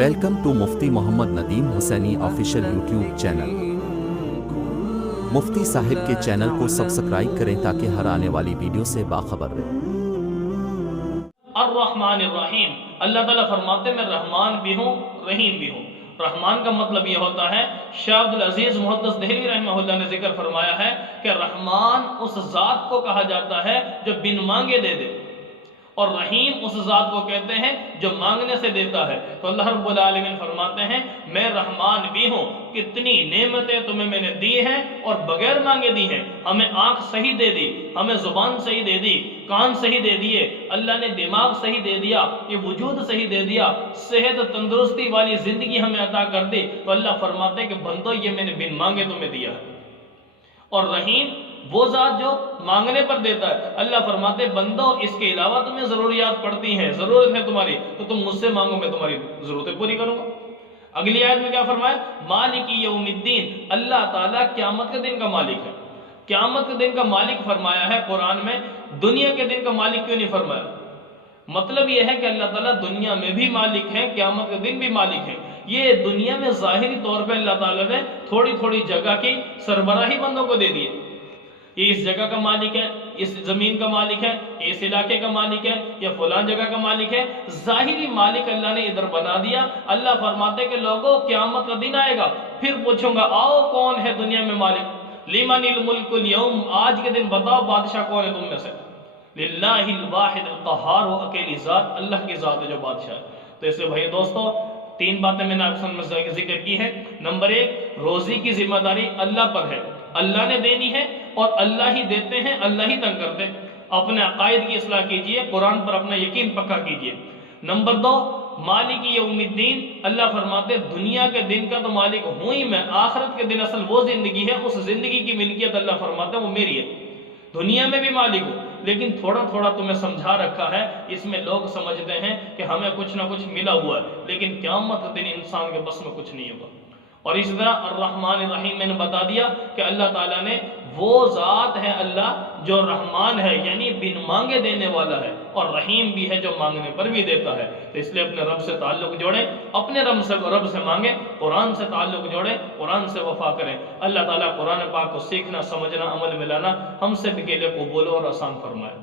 Welcome to Mufti Muhammad Nadeem Hussaini official YouTube channel. Mufti صاحب کے channel کو سبسکرائب کریں تاکہ ہر آنے والی ویڈیو سے باخبر رہیں۔ الرحمن الرحیم، اللہ تعالیٰ فرماتے میں رحمان بھی ہوں رحیم بھی ہوں۔ رحمان کا مطلب یہ ہوتا ہے، شاہ عبدالعزیز محدث دہلوی رحمہ اللہ نے ذکر فرمایا ہے کہ رحمان اس ذات کو کہا جاتا ہے جو بن مانگے دے دے، اور رحیم اس ذات کو کہتے ہیں جو مانگنے سے دیتا ہے۔ تو اللہ رب العالمین فرماتے ہیں میں رحمان بھی ہوں، کتنی نعمتیں تمہیں میں نے دی ہیں اور بغیر مانگے دی ہیں۔ ہمیں آنکھ صحیح دے دی، ہمیں زبان صحیح دے دی، کان صحیح دے دیے، اللہ نے دماغ صحیح دے دیا، یہ وجود صحیح دے دیا، صحت تندرستی والی زندگی ہمیں عطا کر دی۔ تو اللہ فرماتے ہیں کہ بندو یہ میں نے بن مانگے تمہیں دیا ہے۔ اور رحیم وہ ذات جو مانگنے پر دیتا ہے۔ اللہ فرماتے بندو اس کے علاوہ تمہیں ضروریات پڑتی ہیں، ضرورت ہے تمہاری، تو تم مجھ سے مانگو، میں تمہاری ضرورتیں پوری کروں گا۔ اگلی آیت میں کیا فرمایا؟ مالک یوم الدین، اللہ تعالیٰ قیامت کے دن کا مالک ہے۔ قیامت کے دن کا مالک فرمایا ہے قرآن میں، دنیا کے دن کا مالک کیوں نہیں فرمایا؟ مطلب یہ ہے کہ اللہ تعالیٰ دنیا میں بھی مالک ہیں، قیامت کے دن بھی مالک ہیں۔ یہ دنیا میں ظاہری طور پہ اللہ تعالیٰ نے تھوڑی تھوڑی جگہ کی سربراہی بندوں کو دے دیے، یہ اس جگہ کا مالک ہے، اس زمین کا مالک ہے، اس علاقے کا مالک ہے، یا فلان جگہ کا مالک ہے۔ ظاہری مالک اللہ نے ادھر بنا دیا۔ اللہ فرماتے کہ لوگوں قیامت کا دن آئے گا، پھر پوچھوں گا آؤ کون ہے دنیا میں مالک؟ لمن الملک اليوم، آج کے دن بتاؤ بادشاہ کون ہے تم میں سے؟ للہ الواحد القہار، وہ اکیلی ذات، اللہ کی ذات ہے جو بادشاہ ہے۔ تو اس لیے بھائی دوستو، تین باتیں میں نے آپ میں ذکر کی ہے۔ نمبر ایک، روزی کی ذمہ داری اللہ پر ہے، اللہ نے دینی ہے اور اللہ ہی دیتے ہیں، اللہ ہی تنگ کرتے ہیں۔ اپنے عقائد کی اصلاح کیجئے، قرآن پر اپنا یقین پکا کیجئے۔ نمبر دو، مالک یوم الدین، اللہ فرماتے دنیا کے دن کا تو مالک ہوں ہی میں، آخرت کے دن اصل وہ زندگی ہے، اس زندگی کی ملکیت اللہ فرماتے وہ میری ہے۔ دنیا میں بھی مالک ہوں، لیکن تھوڑا تھوڑا تمہیں سمجھا رکھا ہے۔ اس میں لوگ سمجھتے ہیں کہ ہمیں کچھ نہ کچھ ملا ہوا ہے، لیکن قیامت کے دن انسان کے بس میں کچھ نہیں ہوگا۔ اور اس طرح الرحمن الرحیم میں نے بتا دیا کہ اللہ تعالیٰ نے وہ ذات ہے اللہ جو رحمان ہے، یعنی بن مانگے دینے والا ہے، اور رحیم بھی ہے جو مانگنے پر بھی دیتا ہے۔ تو اس لیے اپنے رب سے تعلق جوڑیں، اپنے رب سے مانگیں، قرآن سے تعلق جوڑیں، قرآن سے وفا کریں۔ اللہ تعالیٰ قرآن پاک کو سیکھنا، سمجھنا، عمل میں لانا ہم سے بھی کے لیے قبول اور آسان فرمائے۔